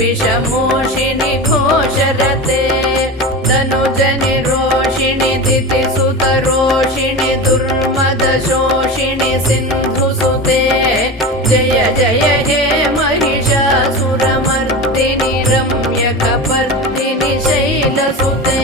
विषमोषिणि घोषरते तनुजनि रोषिणि दितिसुतरोषिणि दुर्मदशोषिणि सिन्धुसुते जय जय हे महिषासुरमर्दिनि रम्यकपर्दिनि शैलसुते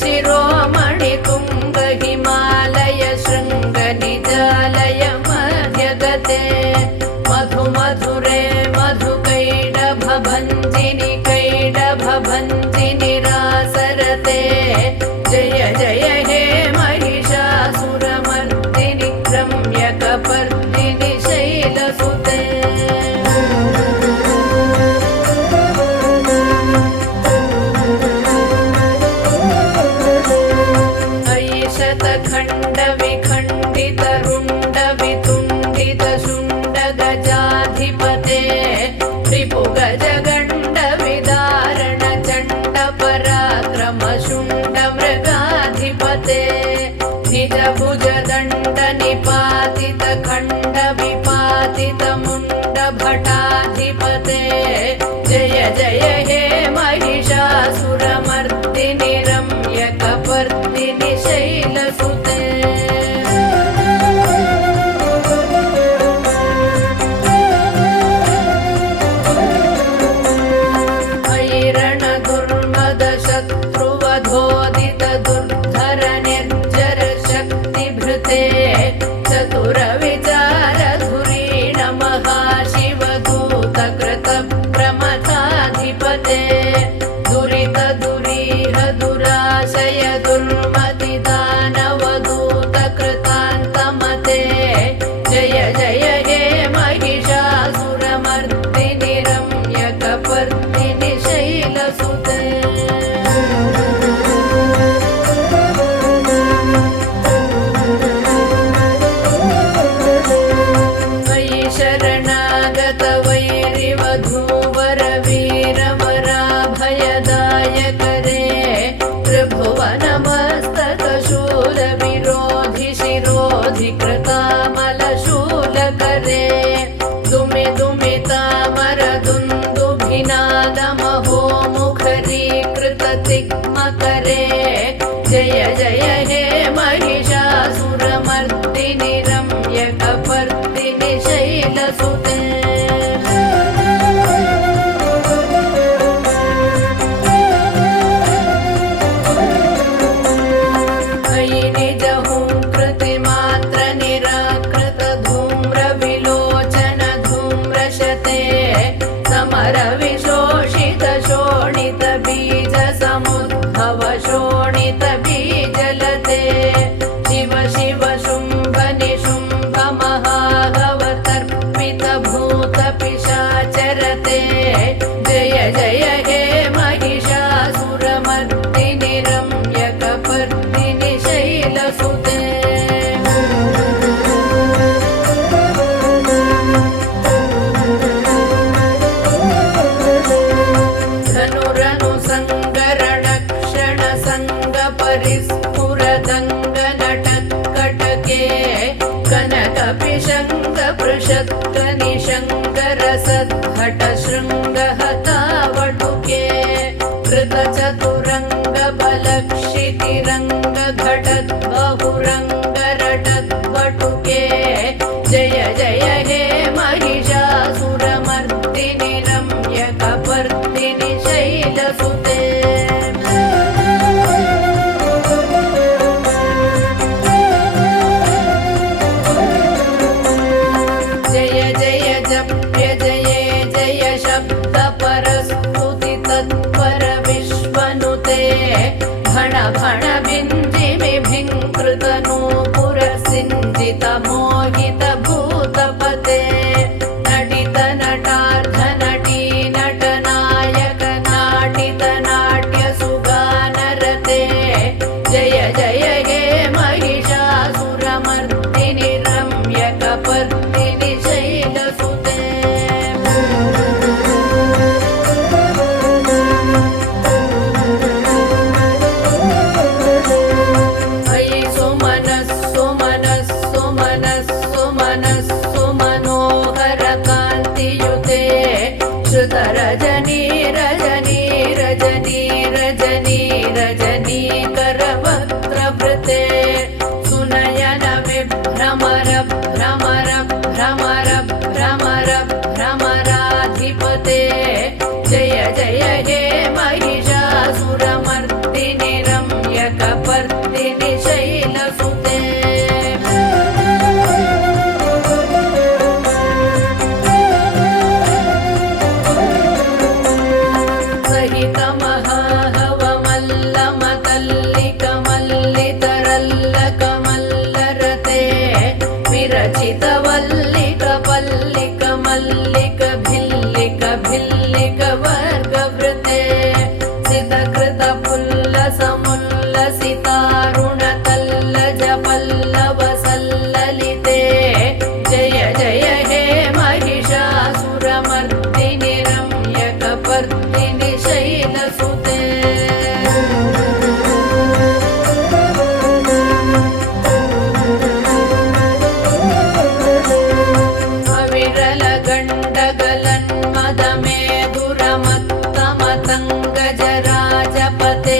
शिरोमणि तुंग हिमालय शृंग निजालय मध्यगते मधु मधुरे मधु कैडभ भंजिनि रासरते जय जय हे महिषासुरमर्दिनि रम्यकपर्दिनि शैलसुते खंड विखंडित रुंड वितुंडित शुंड गजाधिपते रिपु गज गंड विदारण चंड पराक्रम शुंड मृगाधिपते निज भुज दंड निपातित खंड विपातित मुंड भटाधिपते जय जय हे महिषासुरमर्दिनि रम्यकपर्दिनि शैलसुते ऐरण दुर्मद शत्रुवधोदित दुर्धर निर्जर शक्तिभृते चतुर विचार धुरीण महाशिवदूत कृत प्रमथाधिपते दुरित दुरीह दुराशय दुर्मति दानवदूत कृतान्तमते जय जय हे महिषासुरमर्दिनि रम्यकपर्दिनि शैलसुते मयि शरणागत वैरिवधूवर वीरवराभयदायक रे त्रिभुवन मस्तक शूल विरोधि शिरोधि कृतामल शूल करे दुमि दुमि तामर दुन्दुभिनाद महो मुखरीकृत तिग्म करे जय जय हे महिषासुरमर्दिनि रम्यकपर्दिनि शैलसुते विशोषित शोणित बीज समुद्भव शोणित बीजलते शिव शिव शुंभ निशुंभ महागवतर्पित भूत पिशाचरते जय जय हे महिषासुरमर्दिनि रम्यकपर्दिनि शैलसुते परिस्फुरदङ्गनटत्कटके कनकपिशङ्गपृषत्कनिशङ्करसद्घटशृङ्गहतावटुके कृतचतुरङ्गबलक्षितिरङ्गघटद्बहुरङ्गरटद्वटुके जय जय हे महिषासुरमर्दिनि रम्यकपर्दिनि शैलसुते भण बिञ्जिमिभिङ्कृतनूपुरसिञ्जित मोहित भूतपते नटित नटार्धनटी नटनायक नाटित नाट्यसुगानरते जय जय हे महिषासुरमर्दिनि रम्यकपर्दिनि शैलसुते रजनी रजनी रजनी रजनी रजनी करवक्त्रवृते सुनयन विभ्रमर भ्रमर भ्रमर भ्रमर भ्रमराधिपते जय जय हे महिषासुरमर्दिनि रम्यकपर्दिनि शैलसुते विरचितवल्लिक पल्लिक मल्लिक भिल्लिक भिल्लिक वर्गवृते सितकृत पुल्लसमुल्लसितारुणतल्लज पल्लव सल्ललिते जय जय हे महिषासुरमर्दिनि रम्यकपर्दिनि शैलसुते गजराजपते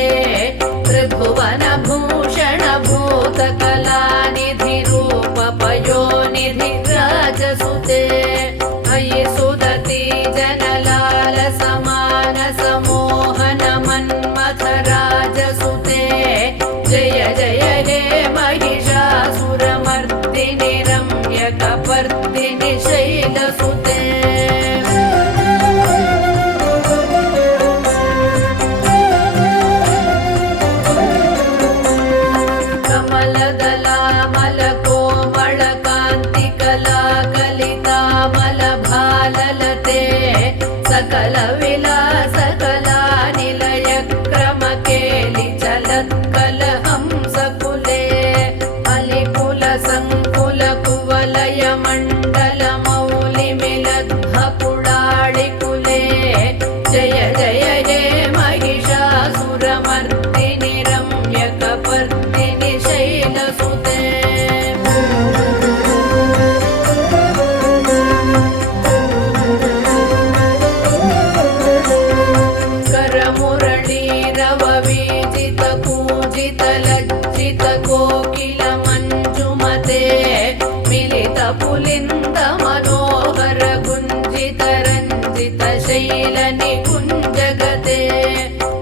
त्रिभुवनभूषण भूतकलानिधि रूपपयोनिधि राजसुते अयि सुदति जनलाल समान समोहन मन्मथ राजसुते जय जय हे महिषासुरमर्दिनि रम्यकपर्दिनि शैलसुते सकल विलास कला निलय क्रम केलि चलत्कल हंसकुले अलिकुल संकुल कुवलय मंडल मौलि मिलद्भ पुडाळिकुले जय जय हे महिषासुरमर्दिनि रम्यकपर्दिनि शैलसुते कोकिल मंजुमते मिलित पुलिंद मनोहर गुंजित रंजित शैल निकुंजगते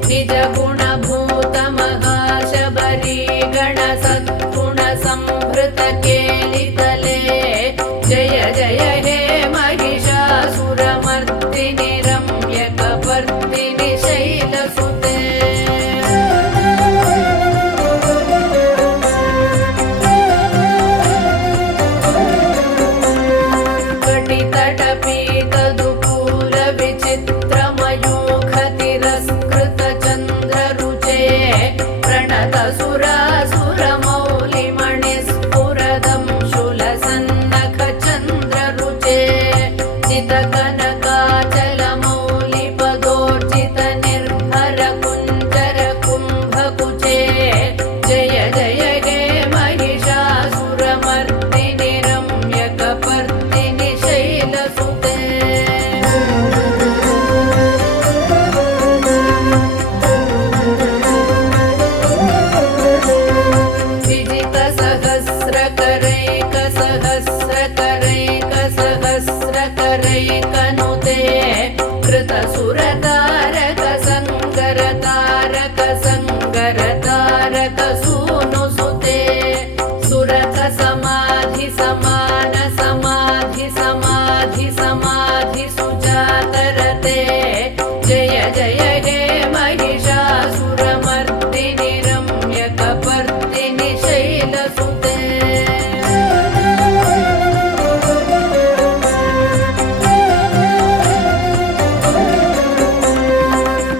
निज गुण भूत महाशबरी गण सद्गुण संभृत केलितले जय जय हे महिषासुरमर्दिनि रम्यकपर्दिनि शैलसुते कनकाचलमौलिपदोर्जित निर्भर कुञ्जर कुम्भकुचे करतारक सूनुसुते सुरथ समाधि समान समाधि समाधि समाधि सुजातरते जय जय हे महिषासुरमर्दिनि रम्यकपर्दिनि शैलसुते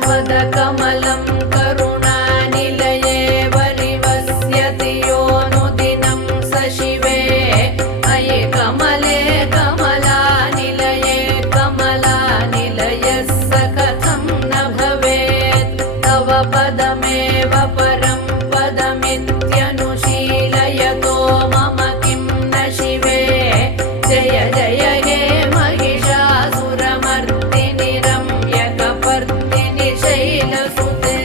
पदकमलं करुणानिलये वरिवस्यति योऽनुदिनं स शिवे अये कमले कमलानिलये कमलानिलयः स कथं न भवेत् तव पदमेव परं पदमित्यनुशीलयतो मम किं न शिवे जय जय हे महिषासुरमर्दिनि रम्यकपर्दिनि शैलसुते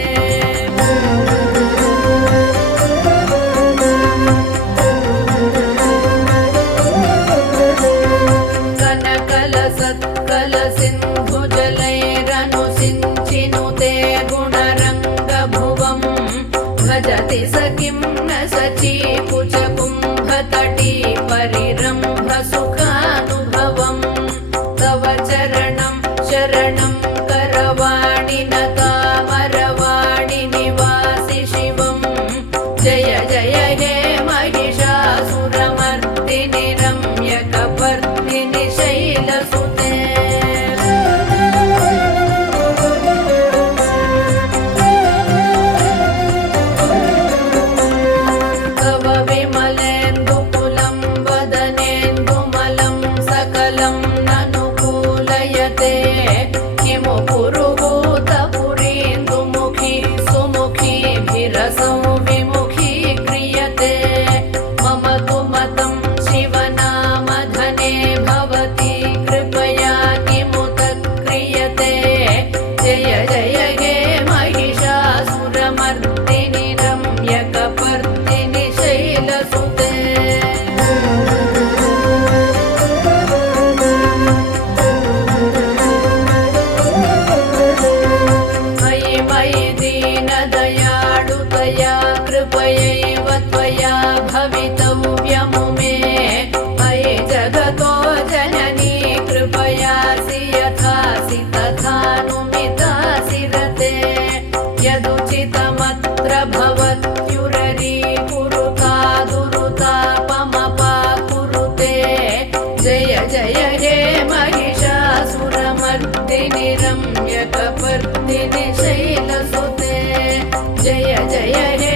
कनकलसत्कलसिन्धुजलैरनुसिञ्चिनुते गुणरङ्गभुवम् भजति स किं न सचीकुचकुम्भतटी परिरम्भसुखानुभवम् तव चरणं शरणं करवाणि न तामरवाणि निवासि शिवम् जय जय हे महिषासुरमर्दिनि रम्यकपर्दिनि शैलसुते तव विमलेन्दुकुलं वदनेन्दुमलं सकलं ननुकूलयते किमु पुरुहूतपुरीन्दुमुखी सुमुखीभिरसौ विमुखी क्रियते मम तु मतं शिवनामधने भवति कृपया किमुत क्रियते जय जय हे महिषासुरमर्दिनि रम्यकपर्दिनि शैलसुते मयि मयि दीनदयाळुतया कृपयैव त्वया भवितव्यमुमे मयि जगतो जननी कृपयासि यथासि तथानुमितासि रते यदुचितमत्र भवत्युररी कुरुता दुरुतापमपाकुरुते जय जय हे महिषासुरमर्दिनि रम्यकपर्दिनि शैलसुते जय जय हे